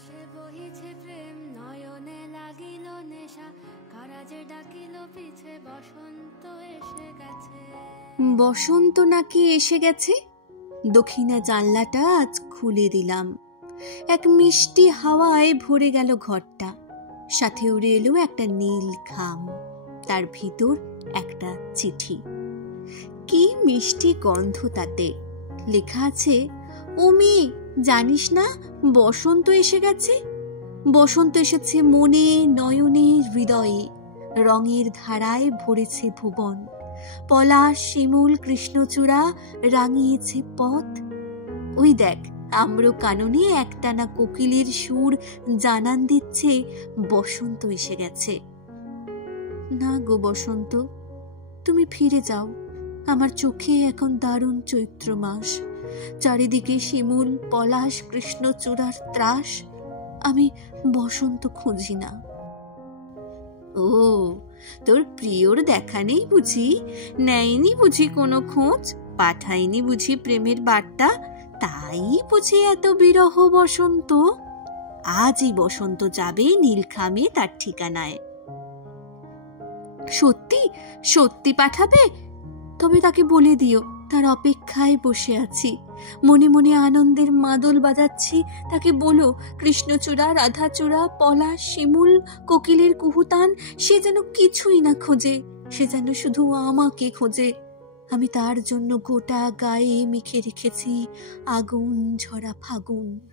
বাতাসে বহিছে প্রেম, নয়নে লাগিল নেশা, কারাজে ডাকিল পিছে, বসন্ত এসে গেছে। বসন্ত নাকি এসে গেছে? দক্ষিণা জানলাটা আজ খুলে দিলাম। এক মিষ্টি হাওয়ায় ভরে গেল ঘরটা। সাথে উড়ে এলো একটা নীল খাম, তার ভিতর একটা চিঠি। কি মিষ্টি গন্ধ তাতে! লেখা আছে, ও মেয়ে, জানিস না বসন্ত এসে গেছে? বসন্ত এসেছে মনে, নয়নে, হৃদয়ে। রঙের ধারায় ভরেছে ভুবন। পলাশ, শিমুল, কৃষ্ণচূড়া রাঙিয়েছে পথ। ওই দেখ, আম্র কাননে একটানা কোকিলের সুর জানান দিচ্ছে বসন্ত এসে গেছে। না গো বসন্ত, তুমি ফিরে যাও। আমার চোখে এখন দারুণ চৈত্র মাস। চারিদিকে শিমুল, পলাশ, কৃষ্ণচূড়ার ত্রাস। আমি বসন্ত খুঁজি না। ও, তোর প্রিয়র দেখা নেই বুঝি? নেয়নি বুঝি কোনো খোঁজ? পাঠায়নি বুঝি প্রেমের বার্তা? তাই বুঝি এত বিরহ বসন্ত? আজই বসন্ত যাবে নীলখামে তার ঠিকানায়। সত্যি সত্যি পাঠাবে? তবে তাকে বলে দিও তার অপেক্ষায় বসে আছি। মনে মনে আনন্দের মাদল বাজাচ্ছি। তাকে বলো, কৃষ্ণচূড়া, রাধাচূড়া, পলাশ, শিমুল, কোকিলের কুহুতান সে যেন কিছুই না খোঁজে, সে যেন শুধু আমাকে খোঁজে। আমি তার জন্য গোটা গায়ে মেখে রেখেছি আগুন ঝরা ফাগুন।